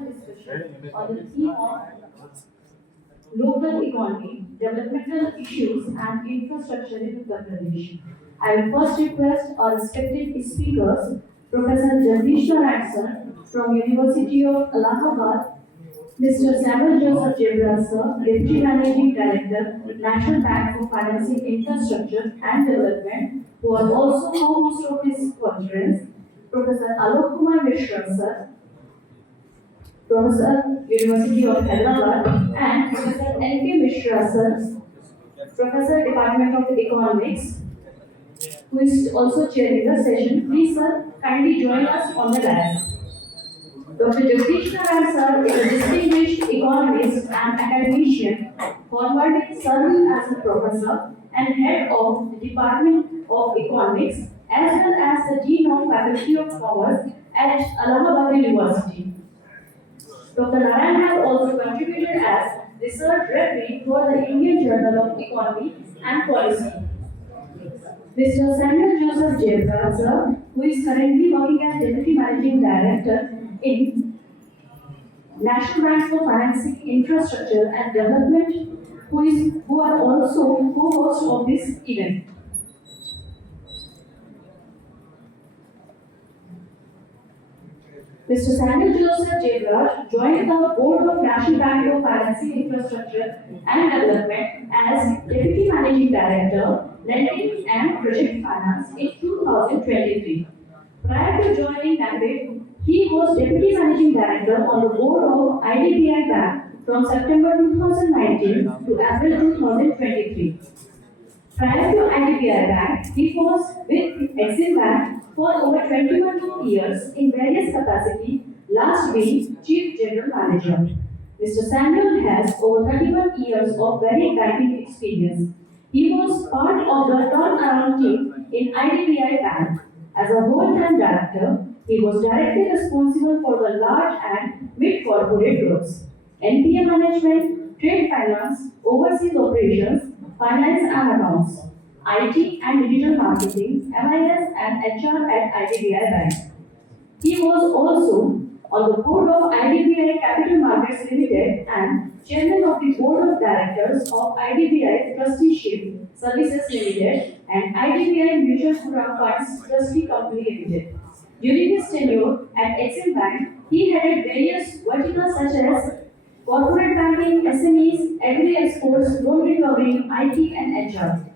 panel discussion on the theme of local economy, developmental issues, and infrastructure in Uttar Pradesh. I will first request our respected speakers, Professor Jagdish from University of Allahabad, Mr. Samuel Joseph Jebra, sir, Deputy Managing Director, National Bank for Financing Infrastructure and Development, who are also co-host of this conference, Professor Alok Kumar Mishra, sir, Professor, University of Hyderabad, and Professor N.K. Mishra, sir, Professor, Department of Economics, who is also chairing the session. Please, sir, kindly join us on the dais. Dr. Jagdish sir is a distinguished economist and academician, formerly serving as a professor and head of the Department of Economics, as well as the Dean of Faculty of Commerce at Allahabad University. Dr. Narayan has also contributed as research referee for the Indian Journal of Economy and Policy. Mr. Samuel Joseph Jebra, sir, who is currently working as Deputy Managing Director in National Bank for Financing Infrastructure and Development, who are also co-hosts of this event. Mr. Samuel Joseph Jebra joined the Board of National Bank for Financing Infrastructure and Development as Deputy Managing Director, Lending and Project Finance in 2023. Prior to joining NaBFID, he was Deputy Managing Director on the board of IDBI Bank from September 2019 to April 2023. Prior to IDBI Bank, he was with Exim Bank for over 21 years in various capacities, last being Chief General Manager. Mr. Samuel has over 31 years of varied banking experience. He was part of the turnaround team in IDBI Bank. As a whole-time director, he was directly responsible for the large and mid-corporate groups, NPA management, trade finance, overseas operations, finance and accounts, IT and digital marketing, MIS and HR at IDBI Bank. He was also on the board of IDBI Capital Markets Limited and chairman of the board of directors of IDBI Trusteeship Services Limited and IDBI Mutual Funds Trustee Company Limited. During his tenure at Exim Bank, he headed various verticals such as corporate banking, SMEs, agri-exports, loan recovery, IT and HR.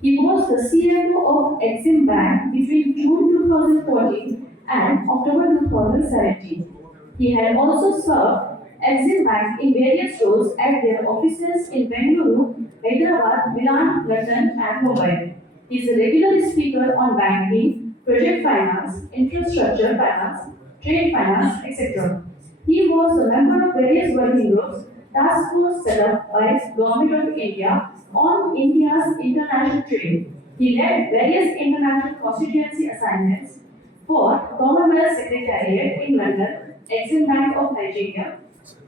He was the CFO of Exim Bank between June 2014 and October 2017. He had also served Exim Bank in various roles at their offices in Bengaluru, Hyderabad, Milan, London, and Mumbai. He is a regular speaker on banking, project finance, infrastructure finance, trade finance, etc. He was a member of various working groups, task force set up by Government of India on India's international trade. He led various international constituency assignments for Commonwealth Secretariat in London, Exim Bank of Nigeria,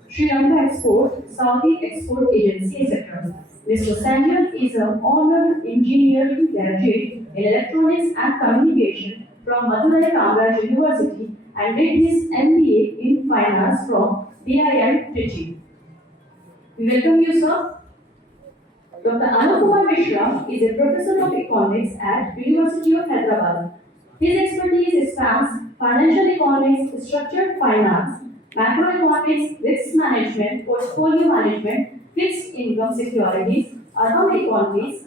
Shri Export, Saudi Export Agency, etc. Mr. Samuel is an honored engineering graduate in electronics and communication from Madurai Kamraj University and did his MBA in finance from BIM Trichy. We welcome you, sir. Dr. Alok Mishra is a professor of economics at University of Hyderabad. His expertise spans financial economics, structured finance, macroeconomics, risk management, portfolio management, fixed income securities, urban economies,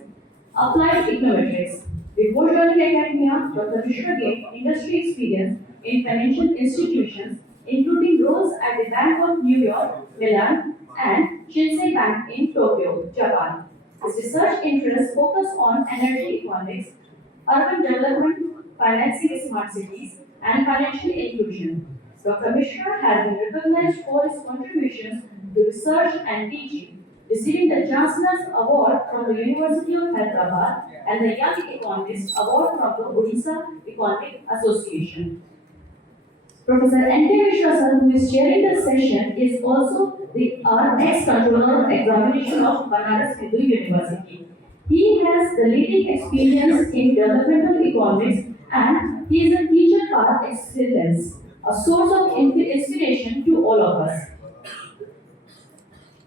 applied econometrics. Before joining academia, Dr. Mishra gained industry experience in financial institutions, including roles at the Bank of New York, Milan, and Shinsei Bank in Tokyo, Japan. His research interests focus on energy economics, urban development, financing smart cities, and financial inclusion. Dr. Mishra has been recognized for his contributions to research and teaching, receiving the Chancellor's Award from the University of Hyderabad and the Young Economist Award from the Odisha Economic Association. Professor N.K. Mishra, who is chairing the session, is also our ex-controller of examination of Banaras Hindu University. He has the leading experience in developmental economics and he is a teacher par excellence. a source of inspiration to all of us.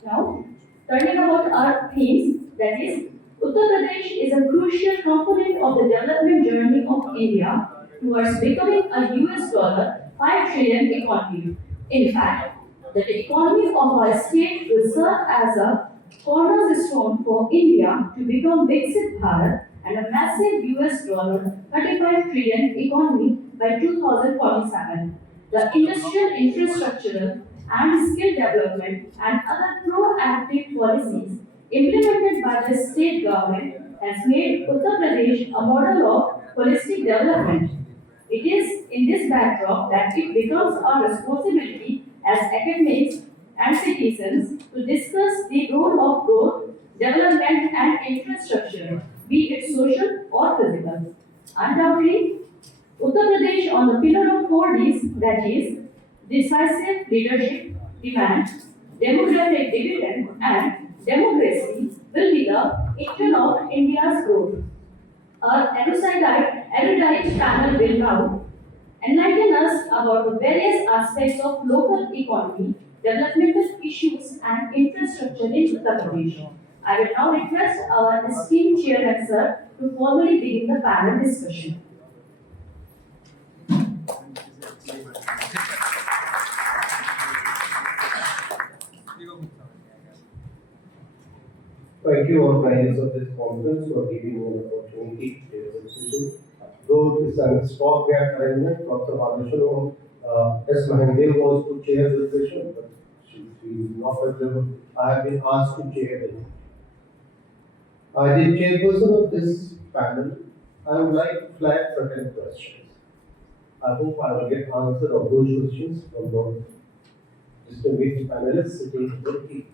Now, turning about our themes, that is, Uttar Pradesh is a crucial component of the development journey of India towards becoming a US dollar 5 trillion economy. In fact, the economy of our state will serve as a cornerstone for India to become Viksit Bharat and a massive US dollar 35 trillion economy by 2047. The industrial, infrastructural, and skill development and other proactive policies implemented by the state government has made Uttar Pradesh a model of holistic development. It is in this backdrop that it becomes our responsibility as academics and citizens to discuss the role of growth, development, and infrastructure, be it social or physical. Undoubtedly, Uttar Pradesh on the pillar of four Ds, that is, decisive leadership, demand, demographic dividend, and democracy, will be the engine of India's growth. Our erudite panel will now enlighten us about the various aspects of local economy, developmental issues, and infrastructure in Uttar Pradesh. I will now request our esteemed chairman, sir, to formally begin the panel discussion. Thank you, organizers of this conference, for giving me an opportunity to give a decision. Though this is a stopgap arrangement, Dr. Bhagashanov, S. Mahendra was to chair this session, but she is not available. I have been asked to chair it. As the chairperson of this panel, I would like to flag certain questions. I hope I will get answer of those questions from the distinguished panelists sitting here.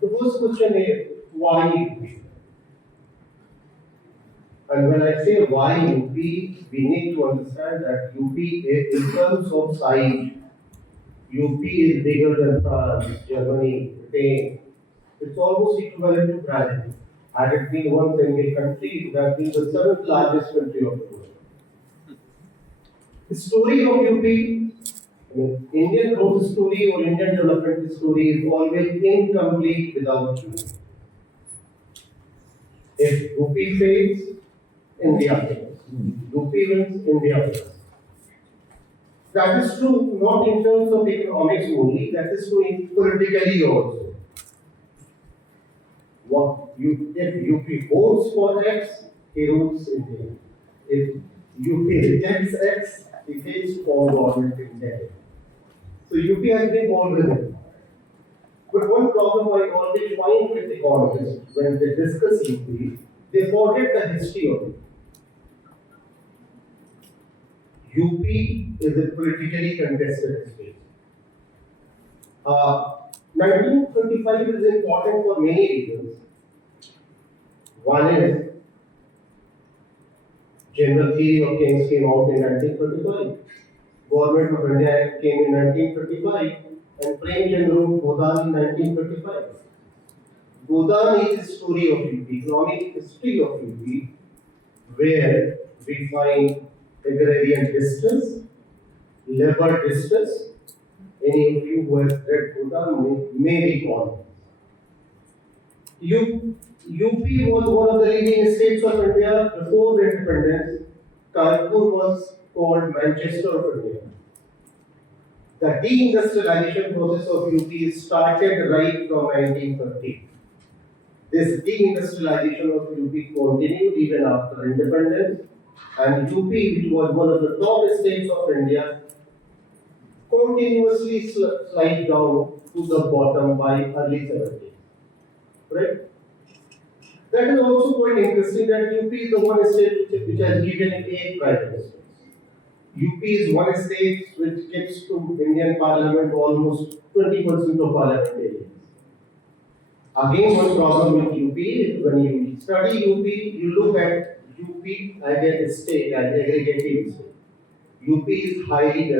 The first question is, why UP? And when I say why UP, we need to understand that UP is, in terms of size, UP is bigger than France, Germany, Spain. It's almost equivalent to Brazil. Had it been one single country, it would have been the seventh largest country of the world. The story of UP, Indian growth story or Indian development story is always incomplete without UP. If UP fails, India fails. UP wins, India wins. That is true not in terms of economics only, that is true politically also. If UP votes for X, he rules India. If UP rejects X, he fails for government in Delhi. So UP has been always in. But one problem I always find with economists when they discuss UP, they forget the history of it. UP is a politically contested state. 1925 is important for many reasons. One is General Theory of Kings came out in 1935. Government of India Act came in 1935 and Premchand wrote Godan in 1935. Godan is the story of UP, economic history of UP, where we find agrarian distress, labor distress. Any of you who has read Godan may recall. UP was one of the leading states of India before independence. Kanpur was called Manchester of India. The deindustrialization process of UP started right from 1930. This deindustrialization of UP continued even after independence, and UP, which was one of the top states of India, continuously slid down to the bottom by early 70s. Right? That is also quite interesting that UP is the one state which has given 8 prime ministers. UP is one state which gives to Indian Parliament almost 20% of parliamentarians. Again, one problem with UP is when you study UP, you look at UP as a state, as an aggregative state. UP is highly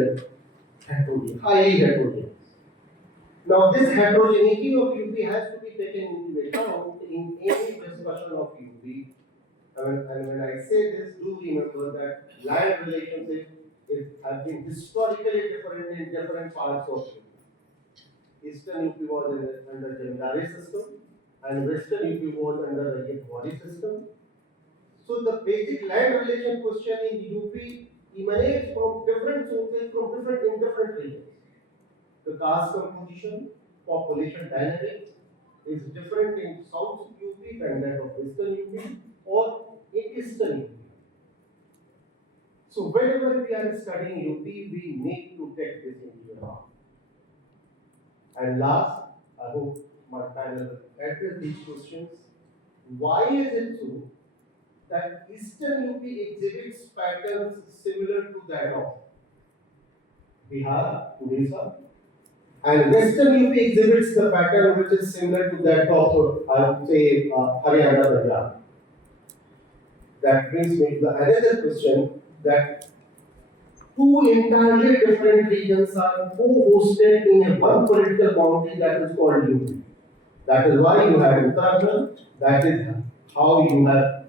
heterogeneous. Now, this heterogeneity of UP has to be taken into account in any discussion of UP. And when I say this, do remember that land relationship have been historically different in different parts of UP. Eastern UP was under Jamindari system, and Western UP was under the Yadwari system. So the basic land relation question in UP emanates from different sources from different regions. The caste composition, population dynamics is different in South UP than that of Western UP or in Eastern UP. So whenever we are studying UP, we need to take this into account. And last, I hope my panel will address these questions. Why is it so that Eastern UP exhibits patterns similar to that of Bihar, Odisha, and Western UP exhibits the pattern which is similar to that of, I would say, Haryana, Punjab? That brings me to the another question, that two entirely different regions are co-hosted in a one political boundary that is called UP. That is why you have Uttarakhand. That is how you have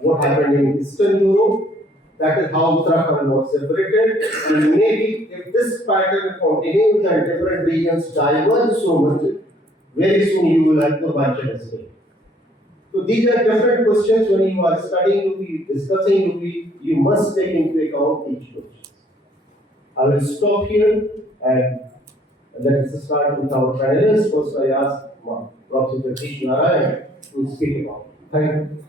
what happened in Eastern Europe. That is how Uttarakhand was separated. And maybe if this pattern continues and different regions diverge so much, very soon you will have Purvanchal state. So these are different questions when you are studying UP, discussing UP, you must take into account each questions. I will stop here and let us start with our panelists. First, I ask Professor Narayan to speak about it. Thank you.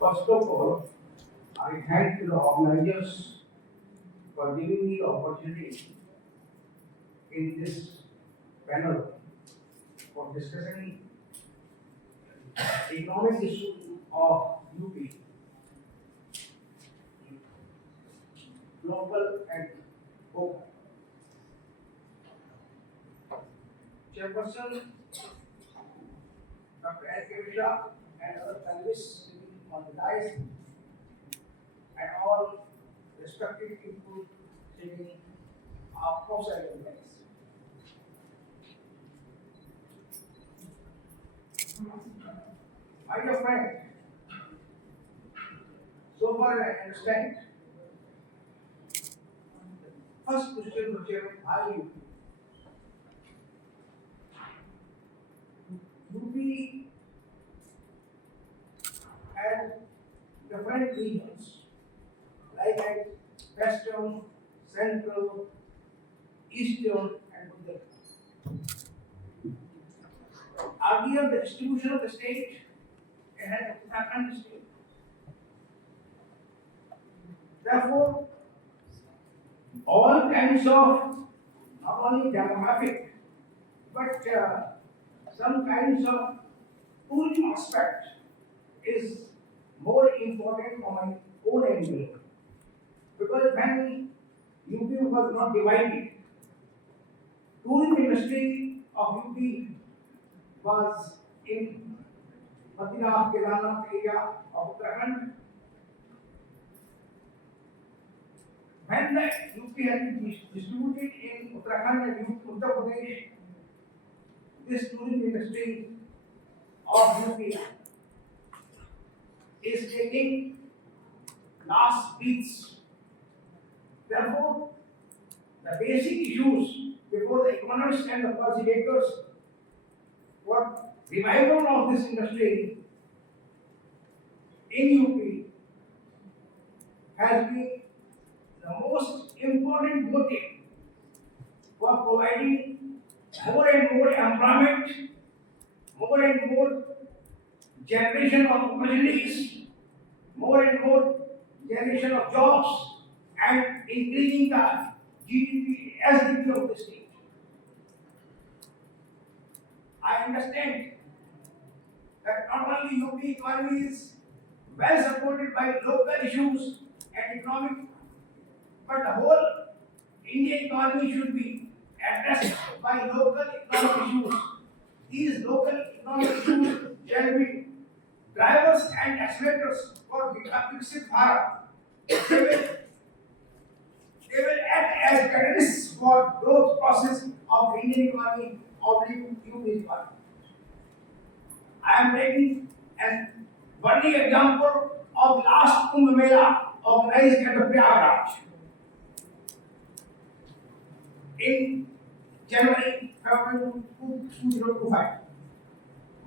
First of all, I thank the organizers for giving me the opportunity in this panel for discussing economic issue of UP, local and local. Chairperson, Dr. Mishra and other panelists on the dais, and all respected people sitting outside the dais. My dear friend, so far I understand, first question was why UP? UP and different regions like at Western, Central, Eastern, and Budapest. Earlier, the distribution of the state, it had Uttarakhand state. Therefore, all kinds of not only demographic but some kinds of tourism aspect is more important for my own angle. Because when UP was not divided, tourism industry of UP was in Badrinath, Kedarnath area of Uttarakhand. When the UP has been distributed in Uttarakhand and Uttar Pradesh, this tourism industry of UP is taking last beats. Therefore, the basic issues before the economists and the policymakers for revival of this industry in UP has been the most important motive for providing more and more employment, more and more generation of opportunities, more and more generation of jobs, and increasing the GDP as GDP of the state. I understand that not only UP economy is well supported by local issues and economic, but the whole Indian economy should be addressed by local economic issues. These local economic issues shall be drivers and accelerators for Viksit Bharat. They will act as catalysts for Indian economy oblique UP economy. I am taking an burning example of last Kumbh Mela organized at the Prayagraj in January, February 2025.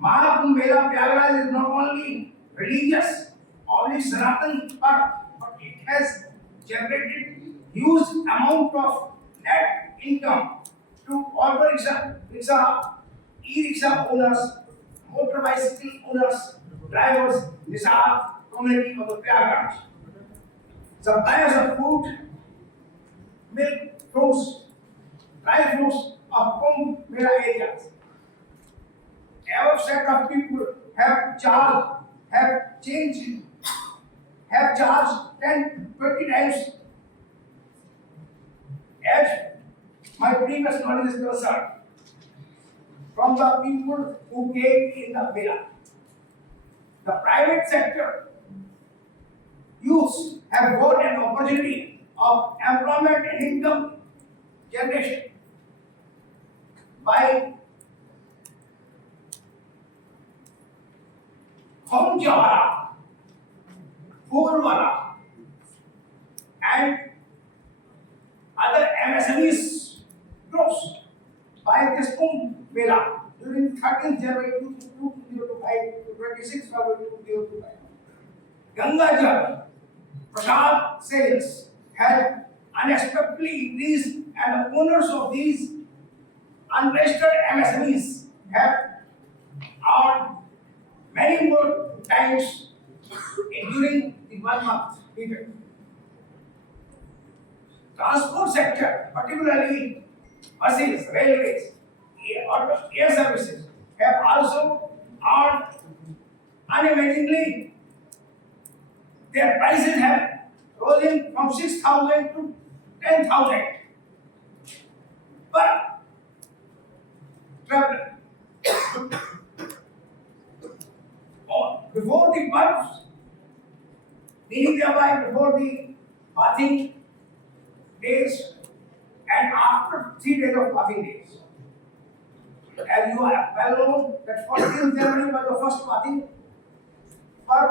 Mahakumbh Mela Prayagraj is not only religious, only Sanatan, but it has generated huge amount of net income to auto rickshaw, e-rickshaw owners, motor bicycle owners, drivers, Nisar community of the Prayagraj. Suppliers of food, milk, fruits, dry fruits of Kumbh Mela areas. Above set of people have charged 10, 20 times as my previous knowledge is concerned from the people who came in the Mela. The private sector youths have got an opportunity of employment and income generation by home jawara, Purwala, and other MSMEs groups by this Kumbh Mela during 13th January 2025 to 26th February 2025. Ganga Jal Prasad sales have unexpectedly increased, and the owners of these unregistered MSMEs have earned many more times during the 1 month period. Transport sector, particularly buses, railways, air services, have also earned unimaginably. Their prices have risen from 6,000 to 10,000 per traveler. Before the pubs, meaning thereby before the bathing days and after 3 days of bathing days. As you are well known that 14th January was the first bathing for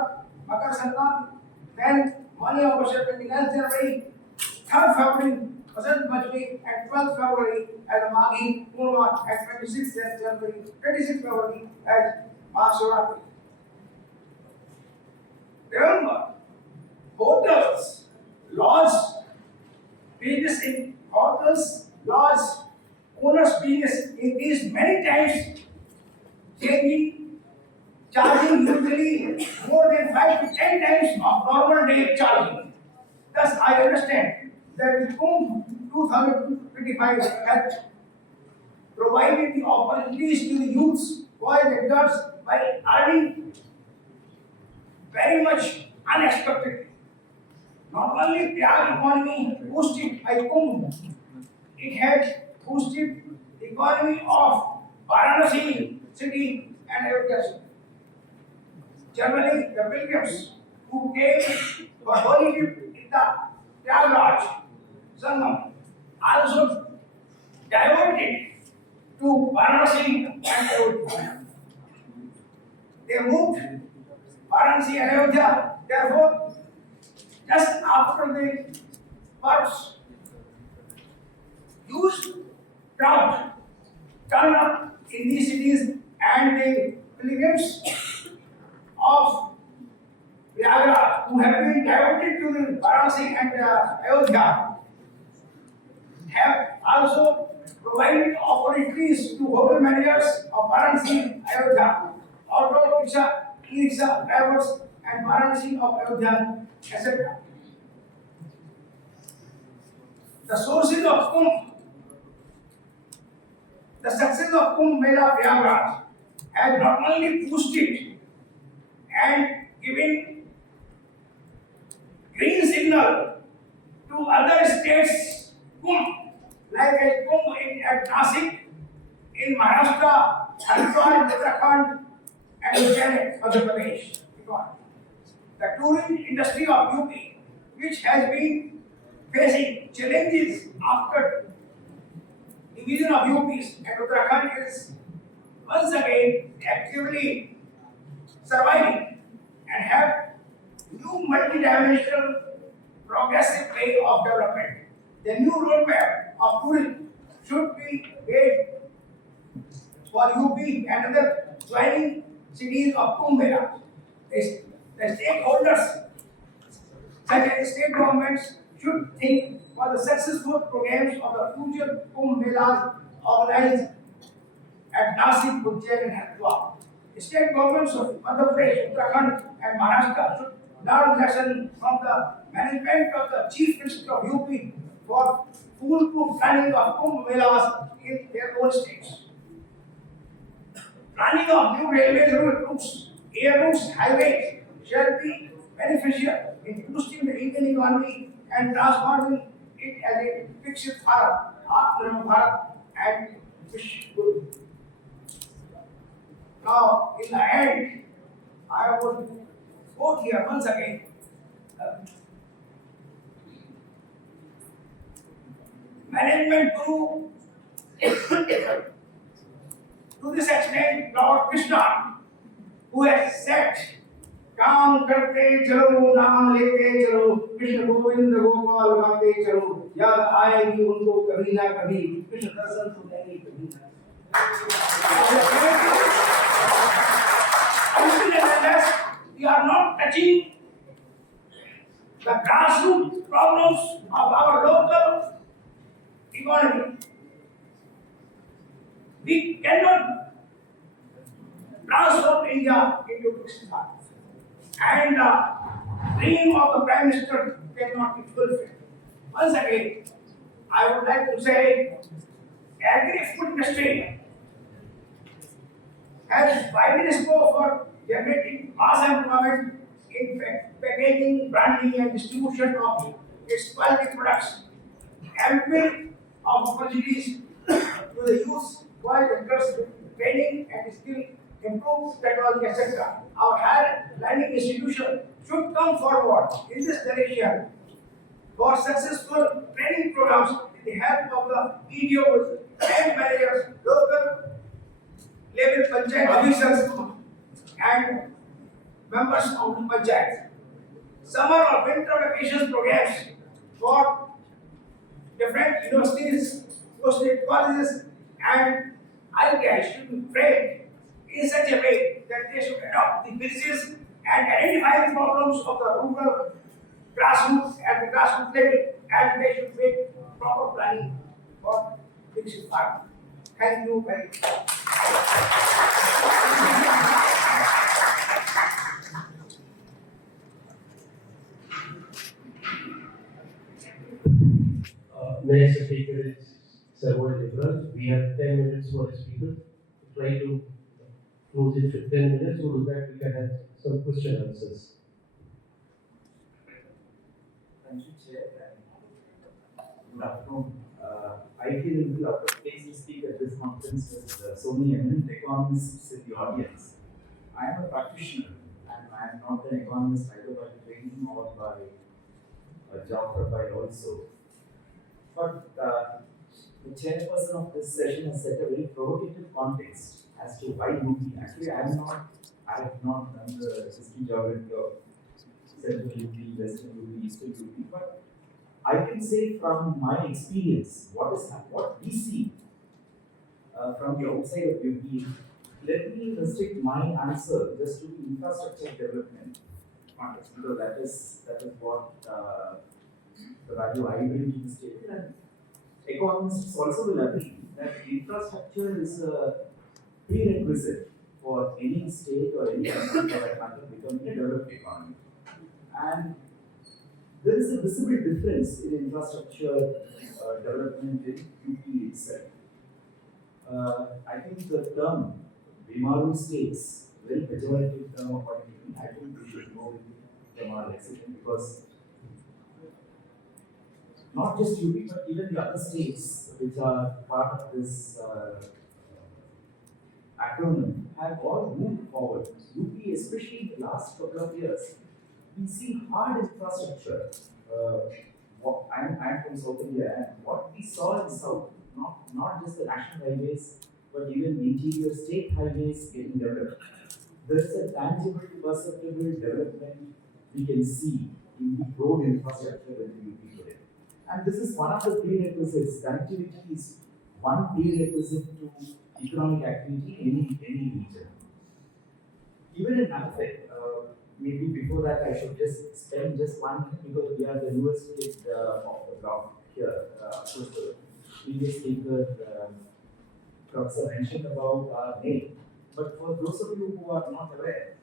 Makar Sankranti, then Mani Abhashek 29th January, 3rd February, Vasant Panchami, and 12th February as Maghi Purnima, and 26th January, 26th February as Mahashivratri. Remember, hotels, lodge, business in hotels, lodge, owners' business increased many times, charging usually more than 5 to 10 times of normal day charging. Thus, I understand that the Kumbh 2025 has provided the opportunities to the youths, boys and girls by earning very much unexpected. Not only the economy boosted by Kumbh, it has boosted the economy of Varanasi city and Ayodhya. Generally, the pilgrims who came for holy trip in the Prayagraj Sangam also diverted to Varanasi and Ayodhya. They moved Varanasi and Ayodhya, therefore, just after the births, huge crowd turned up in these cities, and the pilgrims of Prayagraj who have been diverted to the Varanasi and Ayodhya have also provided opportunities to hotel managers of Varanasi, Ayodhya, auto rickshaw, e-rickshaw drivers, and Varanasi of Ayodhya, etc. The sources of Kumbh, the success of Kumbh Mela Prayagraj has not only boosted and given green signal to other states Kumbh, like a Kumbh at Nasik, in Maharashtra, Hyderabad, Uttarakhand, and Ujjain, Uttar Pradesh. The tourism industry of UP, which has been facing challenges after division of UPs and Uttarakhand is once again actively surviving and have new multidimensional progressive way of development. The new roadmap of tourism should be made for UP and other joining cities of Kumbh Mela. The stakeholders, such as state governments, should think for the successful programs of the future Kumbh Melas organized at Nasik, Ujjain, and Haridwar. State governments of Madhya Pradesh, Uttarakhand, and Maharashtra should learn lessons from the management of the Chief Minister of UP for foolproof planning of Kumbh Melas in their own states. Planning of new railways routes, air routes, highways shall be beneficial in boosting the Indian economy and transforming it as a Viksit Bharat, Atmanirbhar Bharat, and Vishwa. Now, in the end, I would quote here once again. Management guru to this extent, Lord Mishra, who has said, काम करते चलो नाम लेते चलो कृष्ण गोविंद गोपाल गाते चलो याद आएगी उनको कभी ना कभी कृष्ण दर्शन सुनेंगे कभी ना unless we are not touching the grassroots problems of our local economy, we cannot transform India into Viksit Bharat. And the dream of the Prime Minister cannot be fulfilled. Once again, I would like to say, agri-food industry has widely scope for generating mass employment in packaging, branding, and distribution of its quality products. Ample of opportunities to the youth while interest with training and skill, improved technology, etc. Our higher learning institution should come forward in this direction for successful training programs with the help of the EDOs, and managers, local level panchayat officers, and members of the panchayat. Summer or winter vacations programs for different universities, post-grad colleges, and ITI should be framed in such a way that they should adopt the basis and identify the problems of the rural grassroots at the grassroots level, and they should make proper planning for Viksit Bharat. Thank you very much. Next speaker is Samuel Debraj. We have 10 minutes for the speaker. Try to close it to 10 minutes so that we can have some question answers. Thank you, Chair. Good afternoon. I feel a little out of place to speak at this conference with so many eminent economists in the audience. I am a practitioner and I am not an economist either by training or by a job profile also. But the chairperson of this session has set a very provocative context as to why UP. Actually, I have not done the history geography of Central UP, Western UP, Eastern UP, but I can say from my experience what we see from the outside of UP. Let me restrict my answer just to the infrastructure development context, because that is what the value I bring to the table, and economists also will agree that infrastructure is a prerequisite for any state or any country for that matter becoming a developed economy. And there is a visible difference in infrastructure development in UP itself. I think the term Bimaru states, very pejorative term according to me. I think we should go with the Bimaru lexicon, because not just UP but even the other states which are part of this acronym have all moved forward. UP, especially in the last couple of years, we see hard infrastructure. I'm from South India, and what we saw in South, not just the national highways, but even interior state highways getting developed. There is a tangible, perceptible development we can see in the road infrastructure in the UP today. And this is one of the prerequisites. Connectivity is one prerequisite to economic activity in any region. Even in NaBFID, maybe before that I should just spend just 1 minute because we are the newest kid of the block here. Of course, the previous speaker, Professor mentioned about our name. But for those of you who are not aware,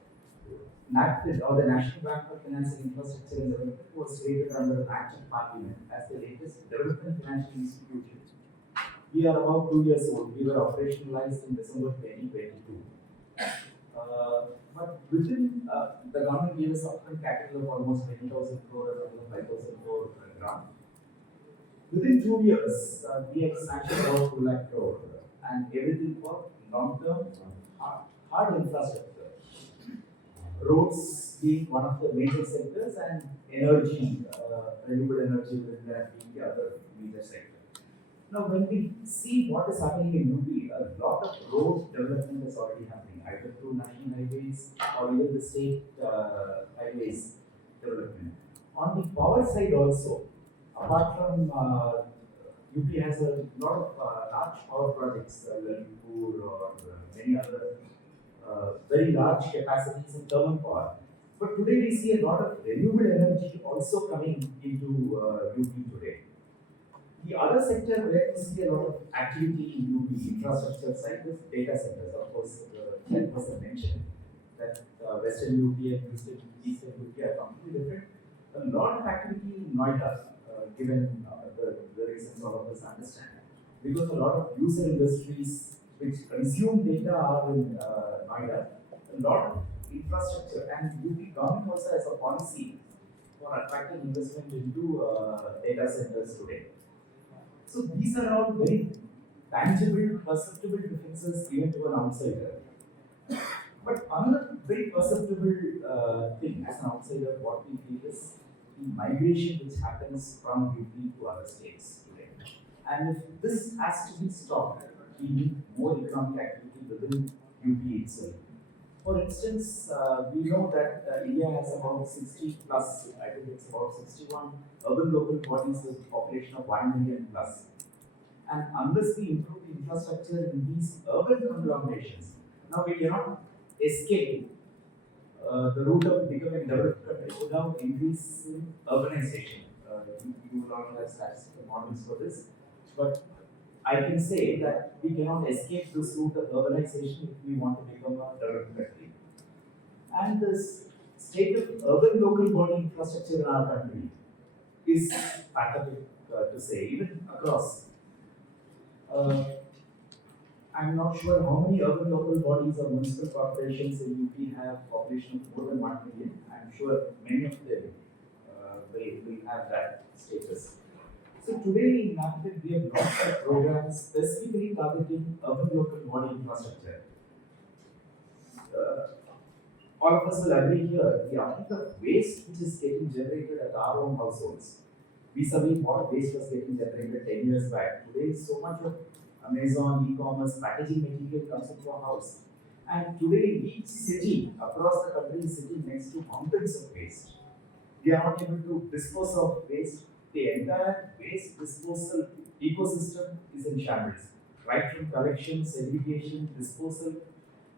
NaBFID or the National Bank for Financing Infrastructure and Development was created under the Act of Parliament as the latest development financial institution. We are about 2 years old. We were operationalized in December 2022. But within the government gave us upfront capital of almost 20,000 crore or 5,000 crore grant. Within 2 years, we have sanctioned about 2 lakh crore and everything for long-term hard infrastructure. Roads being one of the major sectors and energy, renewable energy within that being the other major sector. Now, when we see what is happening in UP, a lot of road development is already happening, either through national highways or even the state highways development. On the power side also, apart from UP has a lot of large power projects, Lalipur or many other very large capacities in thermal power. But today we see a lot of renewable energy also coming into UP today. The other sector where we see a lot of activity in UP infrastructure side is data centers. Of course, the person mentioned that Western UP and Eastern UP are completely different. A lot of activity in Noida, given the reasons all of us understand. Because a lot of user industries which consume data are in Noida, a lot of infrastructure, and UP government also has a policy for attracting investment into data centers today. So these are all very tangible, perceptible differences even to an outsider. But another very perceptible thing as an outsider, what we feel is the migration which happens from UP to other states today. And if this has to be stopped, we need more economic activity within UP itself. For instance, we know that India has about 60 plus, I think it's about 61 urban local bodies with a population of 1 million plus. And unless we improve the infrastructure in these urban conglomerations, now we cannot escape the route of becoming a developed country without increasing urbanization. You will not have statistical models for this, but I can say that we cannot escape this route of urbanization if we want to become a developed country. And this state of urban local body infrastructure in our country is pathetic to say, even across. I'm not sure how many urban local bodies or municipal corporations in UP have population of more than 1 million. I'm sure many of them will have that status. So today in NaBFID we have launched a program specifically targeting urban local body infrastructure. All of us will agree here, the amount of waste which is getting generated at our own households, vis-a-vis what waste was getting generated 10 years back. Today so much of Amazon, e-commerce, packaging material comes into our house. And today each city across the country is sitting next to mountains of waste. We are not able to dispose of waste. The entire waste disposal ecosystem is in shambles, right from collection, segregation, disposal.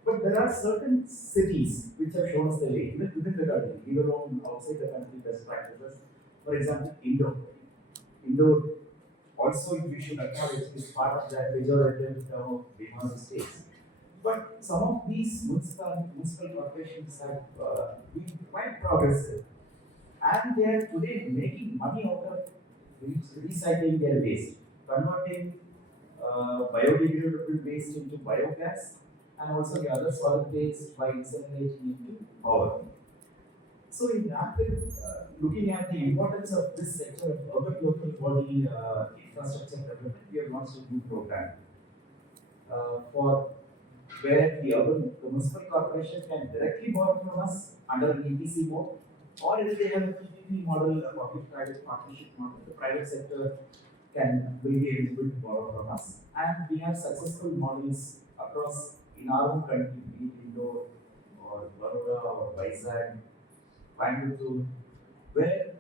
But there are certain cities which have shown us the way, even within the country, even outside the country best practices. For example, Indore. Indore also we should acknowledge is part of that pejorative term of Bihar states. But some of these municipal corporations have been quite progressive. And they are today making money out of recycling their waste, converting biodegradable waste into biogas, and also the other solid waste by incinerating into power. So in NaBFID, looking at the importance of this sector of urban local body infrastructure development, we have launched a new program for where the municipal corporation can directly borrow from us under an EPC mode, or if they have a PPP model, a public-private partnership model, the private sector will be eligible to borrow from us. And we have successful models across in our own country, be it Indore or Baroda or Vizag, Coimbatore, where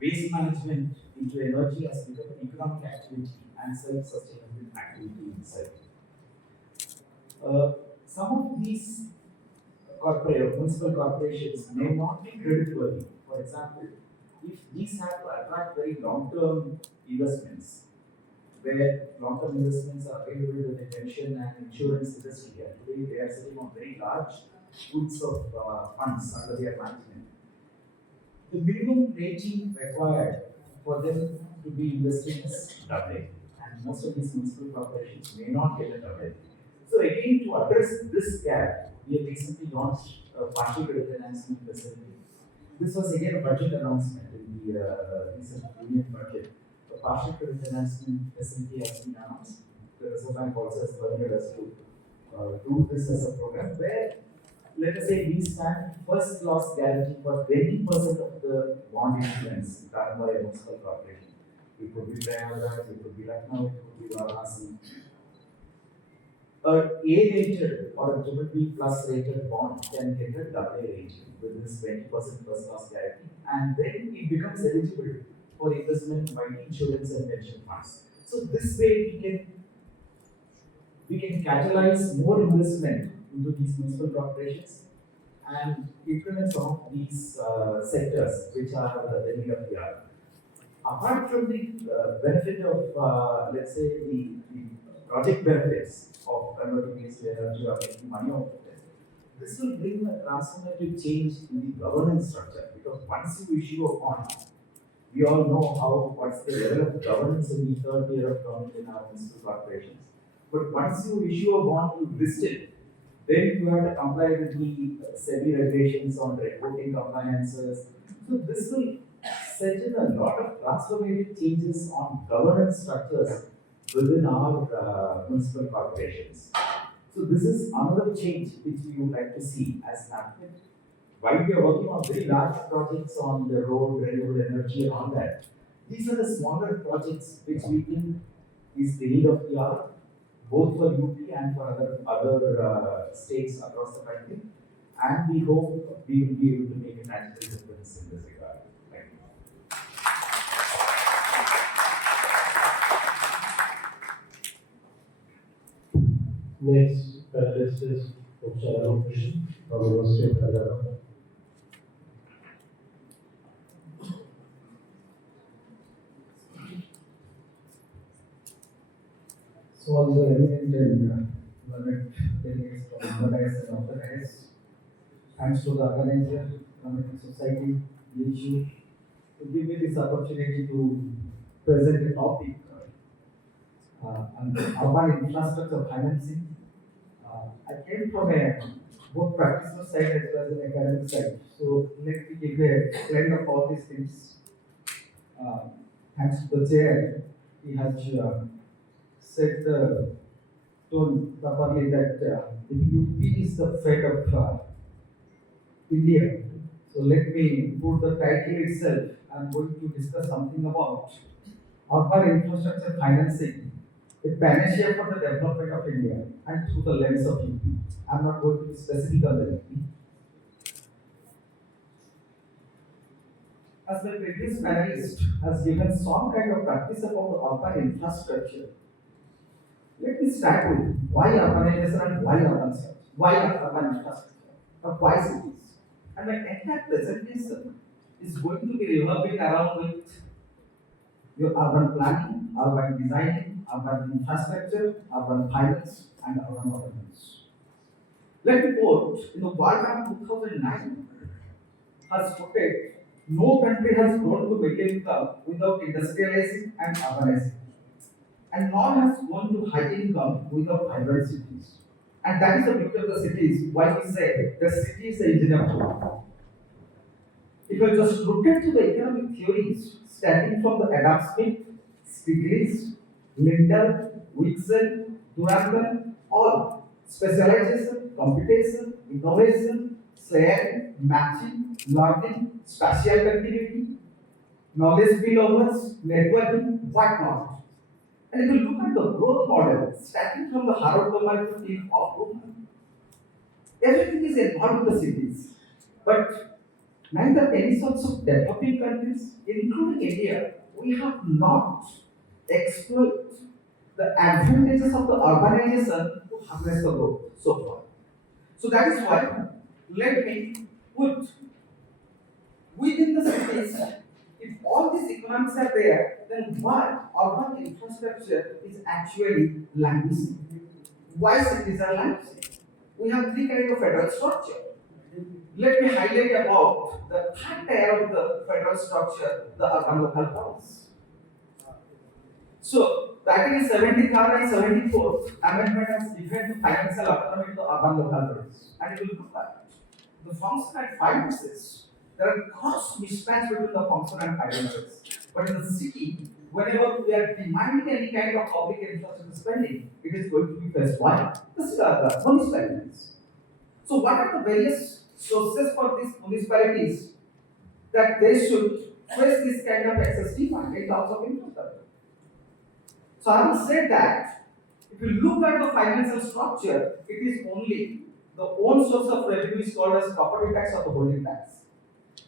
waste management into energy has become an economic activity and self-sustainable activity inside. Some of these municipal corporations may not be creditworthy. For example, if these have to attract very long-term investments, where long-term investments are available in the pension and insurance industry, and today they are sitting on very large pools of funds under their management. The minimum rating required for them to be investing is AA, and most of these municipal corporations may not get a AA. So again, to address this gap, we have recently launched a partial credit enhancement facility. This was again a budget announcement in the recent union budget. A partial credit enhancement facility has been announced. The Reserve Bank also has permitted us to do this as a program where, let us say, we stand first loss guarantee for 20% of the bond issuance done by a municipal corporation. It could be Hyderabad, it could be Lucknow, it could be Varanasi. A A-rated or a BBB plus rated bond can get a AA rating with this 20% first loss guarantee, and then it becomes eligible for investment by insurance and pension funds. So this way we can catalyze more investment into these municipal corporations and implement some of these sectors which are the need of the hour. Apart from the benefit of, let's say, the project benefits of converting waste to energy or making money out of it, this will bring a transformative change in the governance structure, because once you issue a bond, we all know what's the level of governance in the third tier of government in our municipal corporations. But once you issue a bond, you list it, then you have to comply with the SEBI regulations on reporting compliances. So this will set in a lot of transformative changes on governance structures within our municipal corporations. So this is another change which we would like to see as happening. While we are working on very large projects on the road, renewable energy and all that, these are the smaller projects which we think is the need of the hour, both for UP and for other states across the country. And we hope we will be able to make a tangible difference in this regard. Thank you. Next panelist is Dr. Alok from University of Hyderabad. So all the eminent and learned delegates from Banaras and Uttar Pradesh, thanks to the organizer, Econometric Society, DHU, to give me this opportunity to present a topic on urban infrastructure financing. I came from a both practitioner side as well as an academic side. So let me give a blend of all these things. Thanks to the chair, he has set the tone properly that the UP is the fate of India. So let me put the title itself. I'm going to discuss something about urban infrastructure financing, a panacea for the development of India and through the lens of UP. I'm not going to be specific on the UP. As the previous panelist has given some kind of practice about the urban infrastructure, let me start with why urbanization and why urban structure, why urban infrastructure, or why cities. And my entire presentation is going to be revolving around with your urban planning, urban designing, urban infrastructure, urban finance, and urban governance. Let me quote, in the World Bank 2009 has quoted, no country has grown to middle income without industrializing and urbanizing. And none has gone to high income without vibrant cities. And that is the beauty of the cities, why we say the city is the engine of growth. If you just look into the economic theories starting from the Adam Smith, Stiglitz, Linder, Wiesel, Durandal, all specialization, computation, innovation, sharing, matching, learning, spatial continuity, knowledge spillovers, networking, whatnot. And if you look at the growth model, starting from the Harvard to team of Kumar, everything is involved in the cities. But neither any sorts of developing countries, including India, we have not exploited the advantages of the urbanization to harness the growth so far. So that is why let me put within the cities, if all these economics are there, then why urban infrastructure is actually languishing? Why cities are languishing? We have three kinds of federal structure. Let me highlight about the third tier of the federal structure, the urban local bodies. So, back in 73rd and 74th amendment has given financial autonomy to the urban local bodies. And it will look like the function and finances. There are cross mismatch between the function and finances. But in the city, whenever we are demanding any kind of public infrastructure spending, it is going to be faced by the municipalities. So, what are the various sources for these municipalities that they should face this kind of excess demand in terms of infrastructure? So I will say that if you look at the financial structure, it is only the own source of revenue is called as property tax or the holding tax.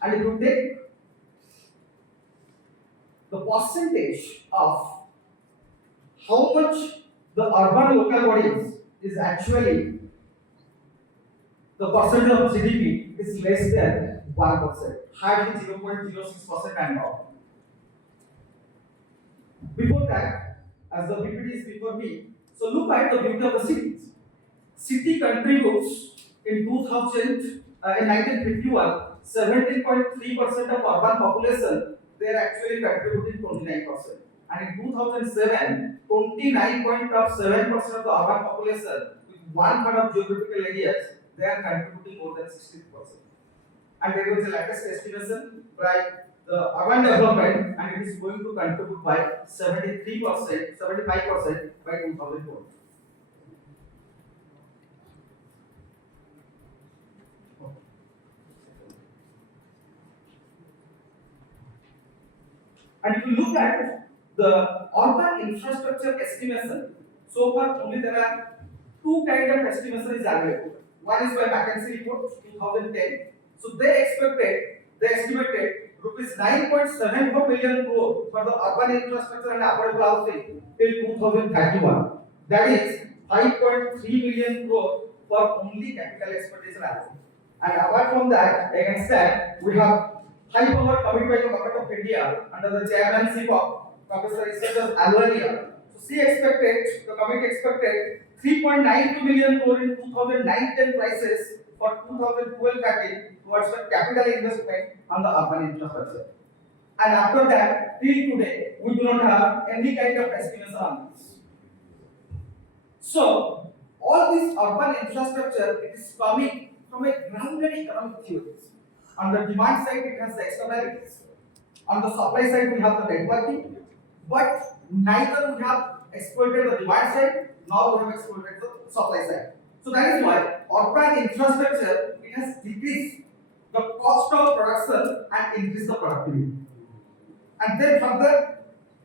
And if you take the percentage of how much the urban local bodies is actually the percentage of GDP is less than 1%, hardly 0.06% and more. Before that, as the PPT is before me, so look at the beauty of the cities. City contributes in 1951, 17.3% of urban population, they are actually contributing 29%. And in 2007, 29.7% of the urban population with one third of geographical areas, they are contributing more than 60%. And there was a latest estimation by the urban development, and it is going to contribute by 73%, 75% by 2040. And if you look at the urban infrastructure estimation, so far only there are two kinds of estimation is available. One is by McKinsey report 2010. So they estimated rupees 9.74 billion crore for the urban infrastructure and affordable housing till 2031. That is 5.3 billion crore for only capital expenditure alone. And apart from that, against that, we have high power committed by the government of India under the chairmanship of Professor Alok. So she expected, the committee expected 3.92 billion crore in 2009-10 prices for 2012-13 towards the capital investment on the urban infrastructure. And after that, till today, we do not have any kind of estimation on this. So, all this urban infrastructure, it is coming from a grounded economic theory. On the demand side, it has the externalities. On the supply side, we have the networking. But neither we have exploited the demand side, nor we have exploited the supply side. So that is why urban infrastructure, it has decreased the cost of production and increased the productivity. And then further,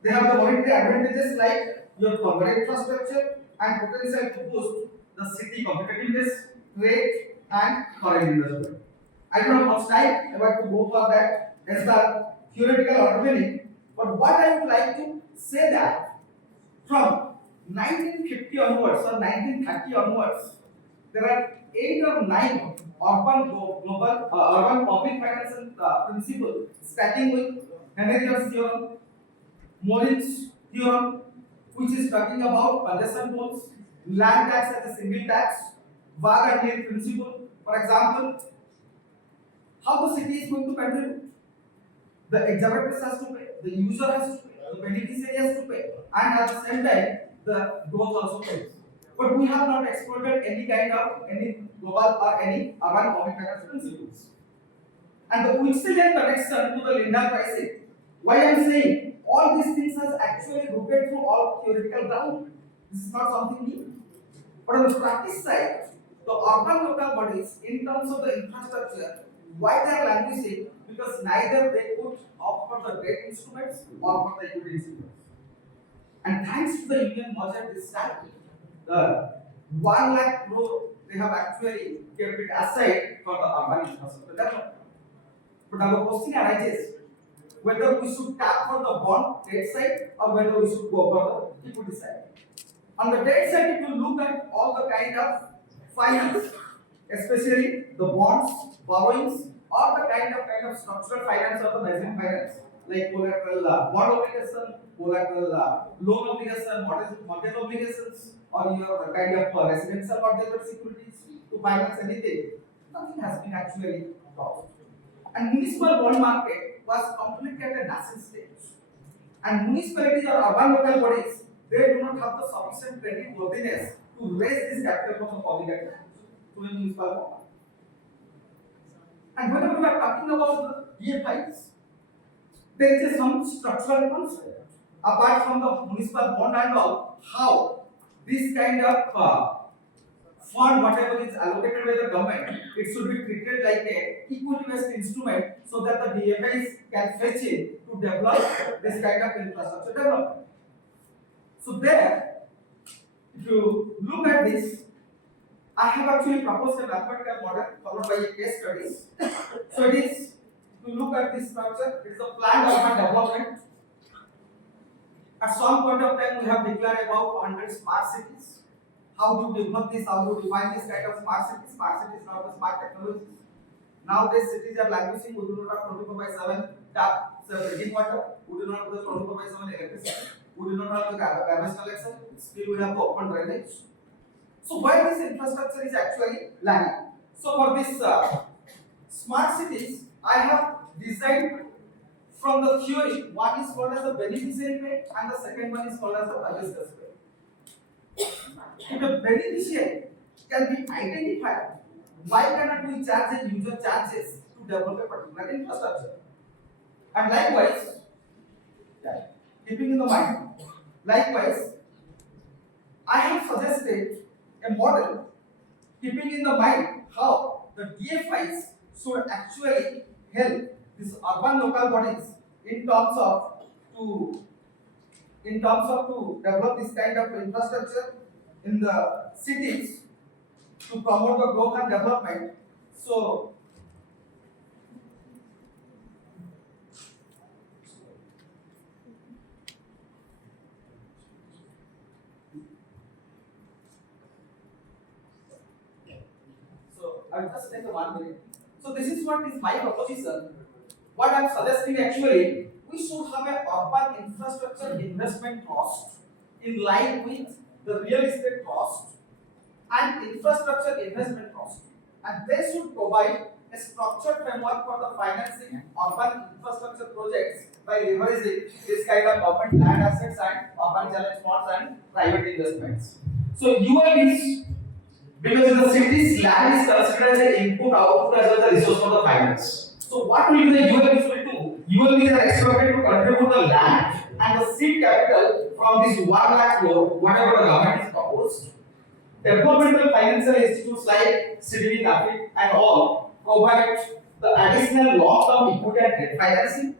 they have the monetary advantages like your common infrastructure and potential to boost the city competitiveness, trade, and foreign investment. I don't have much time about to go for that as the theoretical underpinning, but what I would like to say that from 1950 onwards or 1930 onwards, there are 8 or 9 urban public finance principles, starting with Henry's theorem, Morin's theorem, which is talking about congestion zones, land tax as a single tax, Wagner principle. For example, how the city is going to contribute. The exhibitors has to pay, the user has to pay, the beneficiary has to pay, and at the same time, the growth also pays. But we have not exploited any kind of any global or any urban public finance principles. And the Wilsonian connection to the Linda pricing. Why I am saying all these things has actually rooted through all theoretical ground. This is not something new. But on the practice side, the urban local bodies, in terms of the infrastructure, why they are languishing? Because neither they could opt for the debt instruments or for the equity instruments. And thanks to the union merger this time, the 1 lakh crore they have actually kept it aside for the urban infrastructure development. But our question arises whether we should tap for the bond debt side or whether we should go for the equity side. On the debt side, if you look at all the kind of finance, especially the bonds, borrowings, or the kind of structural finance or the mezzanine finance, like collateral bond obligation, collateral loan obligation, mortgage obligations, or your kind of residential mortgage securities to finance anything, nothing has been actually lost. And municipal bond market was completely at a nascent stage. And municipalities or urban local bodies, they do not have the sufficient credit worthiness to raise this capital from the public actor to a municipal bond. And whenever we are talking about the DFIs, there is some structural concept apart from the municipal bond and all, how this kind of fund, whatever is allocated by the government, it should be treated like a equity-based instrument so that the DFIs can fetch it to develop this kind of infrastructure development. So there, if you look at this, I have actually proposed a mathematical model followed by a case studies. So it is, if you look at this structure, it is a planned urban development. At some point of time, we have declared about 100 smart cities. How do we develop this? How do we define this kind of smart cities? Smart cities are the smart technologies. Nowadays, cities are languishing. We do not have 24/7 tap drinking water. We do not have the 24/7 electricity. We do not have the garbage collection. Still, we have the open drainage. So, why this infrastructure is actually lagging? So, for this smart cities, I have designed from the theory. One is called as the beneficiary way, and the second one is called as the abyssus way. If a beneficiary can be identified, why cannot we charge a user charges to develop a particular infrastructure? And likewise, keeping in the mind, likewise, I have suggested a model keeping in the mind how the DFIs should actually help these urban local bodies in terms of to develop this kind of infrastructure in the cities to promote the growth and development. So I'll just take a 1 minute. So this is what is my proposition. What I'm suggesting actually, we should have an urban infrastructure investment cost in line with the real estate cost and infrastructure investment cost. And they should provide a structured framework for the financing urban infrastructure projects by leveraging this kind of government land assets and urban challenge funds and private investments. So UIBs, because in the cities, land is considered as an input, output as well as a resource for the finance. So what will the UIBs will do? UIBs are expected to contribute the land and the seed capital from this 1 lakh crore, whatever the government is proposed. Developmental financial institutes like Shri, NaBFID and all provide the additional long-term equity and debt financing,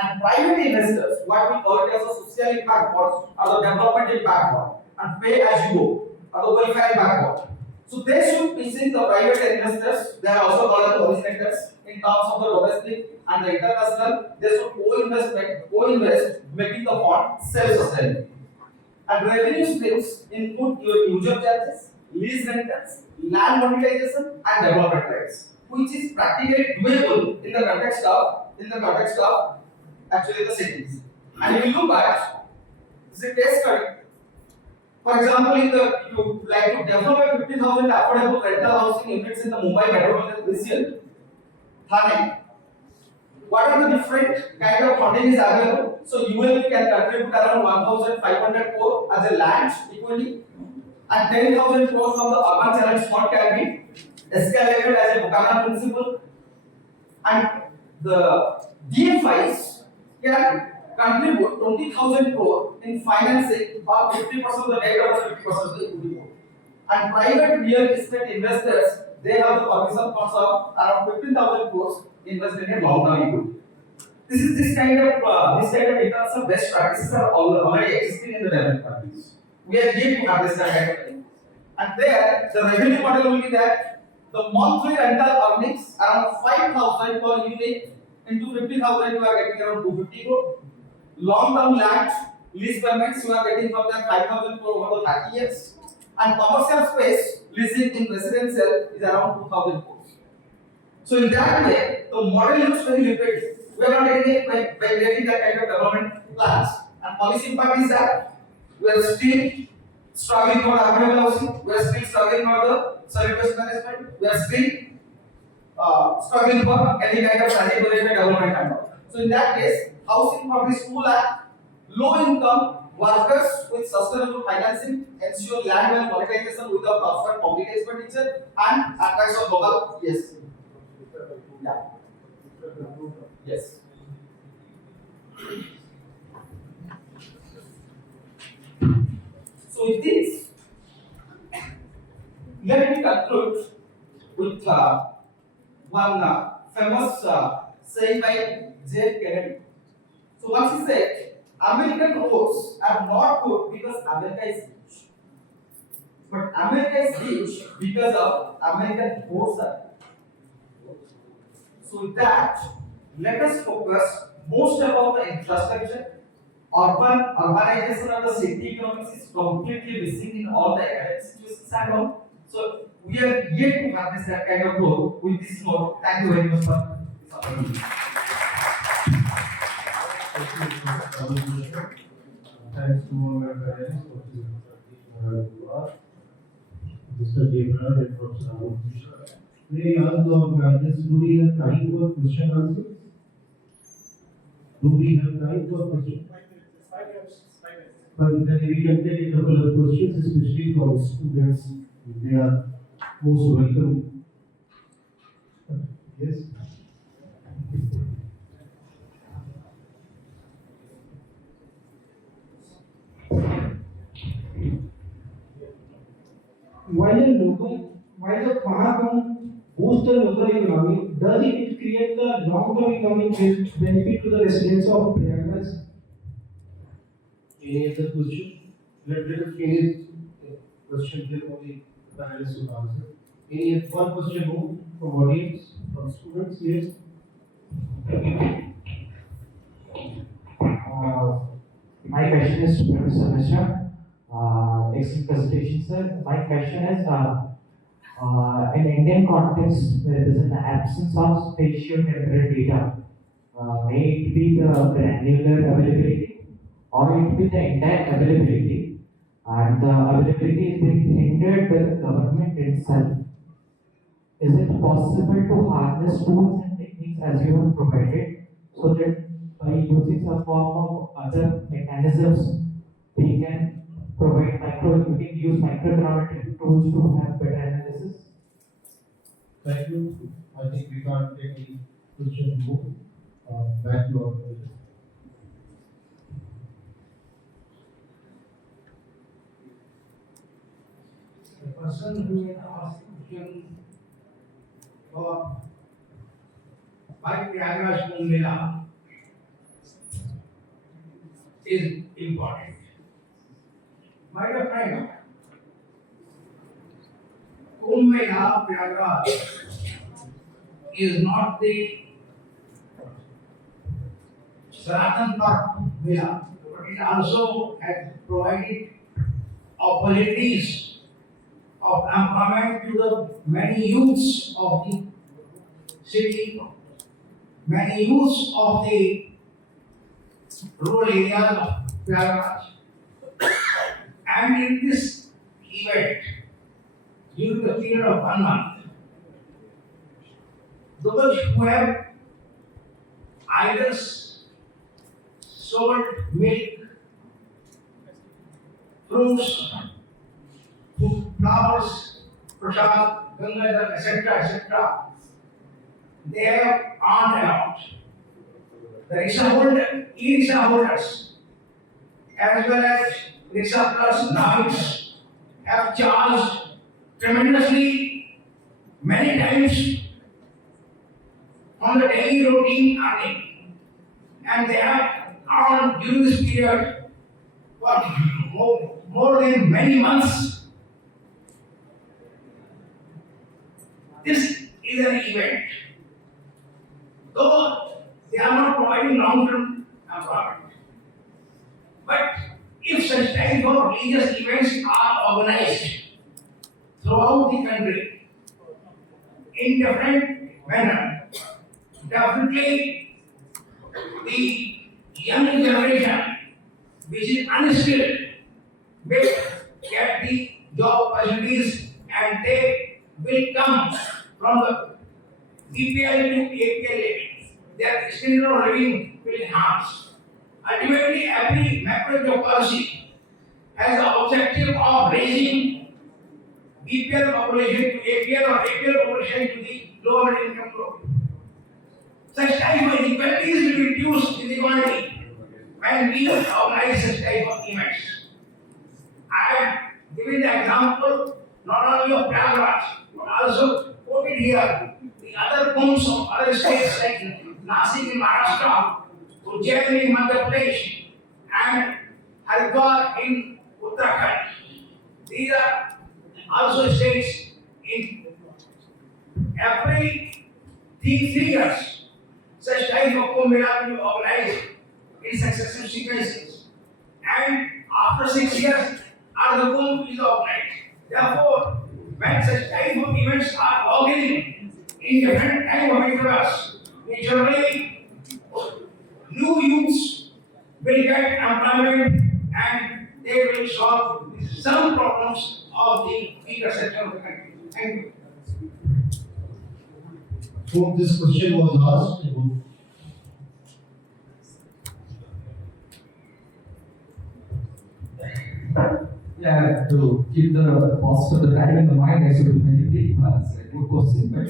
and private investors, what we call it as a social impact bonds or the development impact bond, and pay as you go or the welfare impact bond. So they should be seen the private investors, they are also called as the originators in terms of the domestic and the international. They should co-invest, making the fund self-sustaining. And revenue streams include your user charges, lease rentals, land monetization, and development rights, which is practically doable in the context of actually the cities. And if you look at the case study, for example, if you like to develop 50,000 affordable rental housing units in the Mumbai metropolitan region, Thane, what are the different kind of funding is available? So ULP can contribute around 1,500 crore as a land equity, and 10,000 crore from the urban challenge fund can be escalated as a Buchanan principle, and the DFIs can contribute 20,000 crore in financing or 50% of the debt or 50% of the equity. And private real estate investors, they have the permission cost of around 15,000 crores invested in long-term equity. This kind of in terms of best practices are already existing in the developed countries. We are yet to have this kind of thing. And there, the revenue model will be that the monthly rental earnings around 5,000 per unit into 50,000 you are getting around 250 crore. Long-term land lease payments you are getting from that 5,000 crore over 30 years. And commercial space leasing in residential is around 2,000 crores. So in that way, the model looks very lucrative. We are not getting it by getting that kind of development plans. And policy impact is that we are still struggling for affordable housing. We are still struggling for the solid waste management. We are still struggling for any kind of sanitary development and all. So in that case, housing for these 2 lakh low-income workers with sustainable financing ensure land and monetization without upfront public expenditure and attracts of local. Yes. Yeah. Yes. So with this, let me conclude with one famous saying by J. Kennedy. So once he said, American roads are not good because America is rich, but America is rich because of American roads are good. So with that, let us focus most about the infrastructure. Urbanization of the city economics is completely missing in all the academic situations and all. So we are yet to harness that kind of growth. With this note, thank you very much for this opportunity. Thanks to all my parents for Mr. Debnath and Professor Mishra. May I ask the organizers, do we have time for question answers? Do we have time for questions? 5 minutes. But then we can take a couple of questions, especially from students. They are most welcome. Yes. While the Khana boosts the local economy, does it create the long-term economic benefit to the residents of Prayagraj? Any other question? Let us finish the question till only panelists will answer. Any one question more from audience, from students? Yes. My question is to Professor Mishra. Excellent presentation, sir. My question is, in Indian context, where there is an absence of spatial temporal data, may it be the granular availability or it be the entire availability, and the availability is being hindered by the government itself. Is it possible to harness tools and techniques as you have provided, so that by using some form of other mechanisms, we can we can use microeconomic tools to have better analysis? Thank you. I think we can't take any questions more. Back to our question. The person who has asked the question for why Prayagraj Kumbh Mela is important. My dear friend, Kumbh Mela Prayagraj is not the Sanatan Park Mela, but it also has provided opportunities of employment to the many youths of the city, many youths of the rural areas of Prayagraj. And in this event, during the period of 1 month, those who have either sold milk, fruits, flowers, prasad, Gangadhar, etc., they have earned out. The e-rickshaw holders, as well as rickshaw plus knights, have charged tremendously many times on the daily routine earning. and they have earned during this period for more than many months. This is an event. Though they are not providing long-term employment. But if such type of religious events are organized throughout the country in different manner, definitely the younger generation which is unskilled will get the job opportunities and they will come from the BPL to APL living. Their standard of living will enhance. Ultimately, every macroeconomic policy has the objective of raising BPL population to APL or APL population to the lower middle income group. Such type of inequalities will be reduced in the economy when we organize such type of events. I have given the example not only of Prayagraj, but also quoted here the other homes of other states like Nashik in Maharashtra, Ujjain in Madhya Pradesh, and Hyderabad in Uttarakhand. These are also states in every 3 years. Such type of Kumbh Mela will be organized in successive sequences. And after 6 years, another Kumbh is organized. Therefore, when such type of events are organized in different type of intervals, naturally, new youths will get employment and they will solve some problems of the weaker section of the country. Thank you. So this question was asked. Yeah, to keep the cost of the time in the mind, I should be very brief. It's a good question, but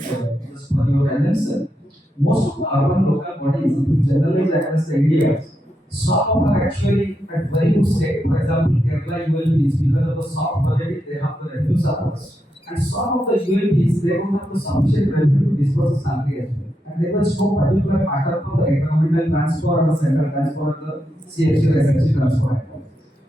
just for your guidance, most of the urban local bodies, if you generalize across India, some of are actually at very good state. For example, Kerala ULPs, because of the soft budget, they have the revenue surplus. And some of the ULPs, they don't have the sufficient revenue to disperse the salary as well. And there was no particular matter for the economical transfer or the central transfer or the CFC or SFC transfer.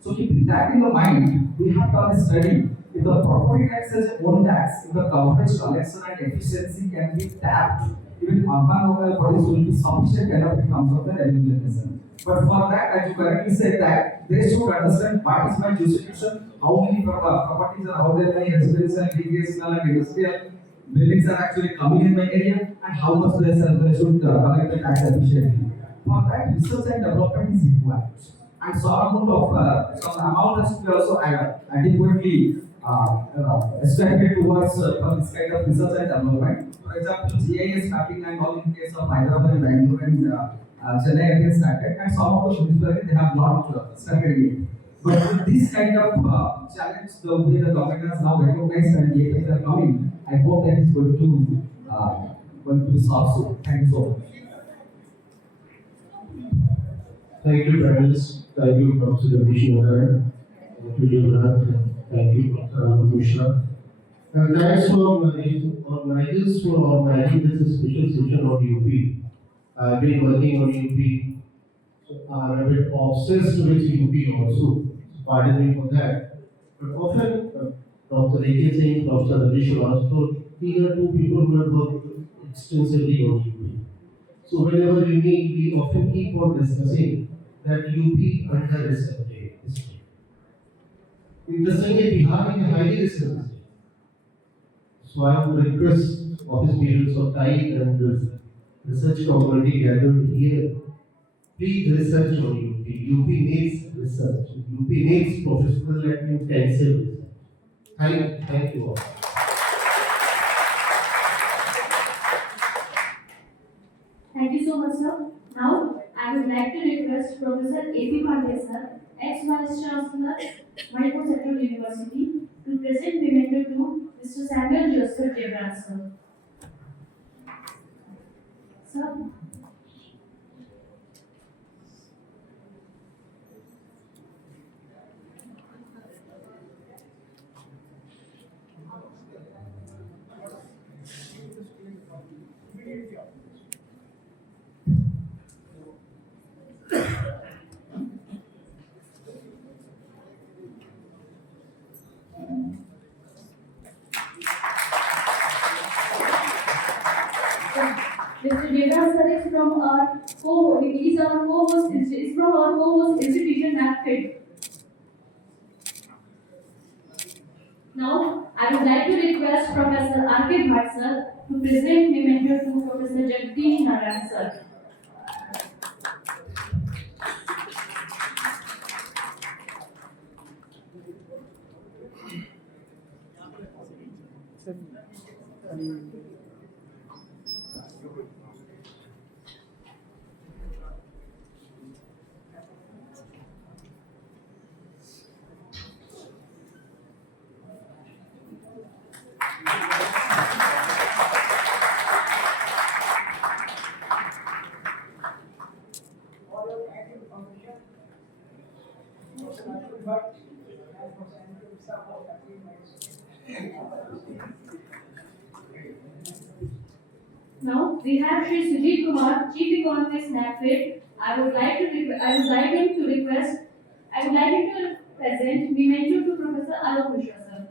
So keeping that in the mind, we have done a study. If the property tax is own tax, if the coverage, collection and efficiency can be tapped, even urban local bodies will be sufficient enough in terms of the revenue generation. But for that, as you correctly said that they should understand what is my jurisdiction, how many properties are, how many residential, recreational and industrial buildings are actually coming in my area, and how much they should collect the tax efficiently. For that, research and development is required. And some amount has to be also adequately extracted towards for this kind of research and development. For example, GIS mapping and all in case of Hyderabad and Bangalore and Chennai again started, and some of the municipalities they have not started yet. But with this kind of challenge, the way the government has now recognized and the efforts are coming, I hope that is going to be solved soon. Thank you so much. Thank you, panelists. Thank you, Professor Jagdish, Narayan. Thank you, Debnath. Thank you, Dr. Mishra. And thanks for organizers for organizing this special session on UP. I've been working on UP, so I'm a bit obsessed with UP also. Pardon me for that. But often, Dr. A.K. Singh, Professor Jagdish also, these are two people who have worked extensively on UP. So whenever we meet, we often keep on discussing that UP under-researched. Interestingly, Bihar is a highly researched. So I would request office periods of time and the research community gathered here, please research on UP. UP needs research. UP needs professional and intensive research. Thank you all. Thank you so much, sir. Now, I would like to request Professor A.P. Pandey, sir, ex-Vice Chancellor, Mahendra Central University, to present memento to Mr. Samuel Joseph Debnath, sir. Sir. Mr. Devath sir is from our co-host institution NaBFID. Now, I would like to request Professor R.K. Bhatt sir to present memento to Professor Jagdish Narayan sir. Now we have Shri Kumar, Chief Economist NaBFID. I would like him to present memento to Professor Alok Mishra sir.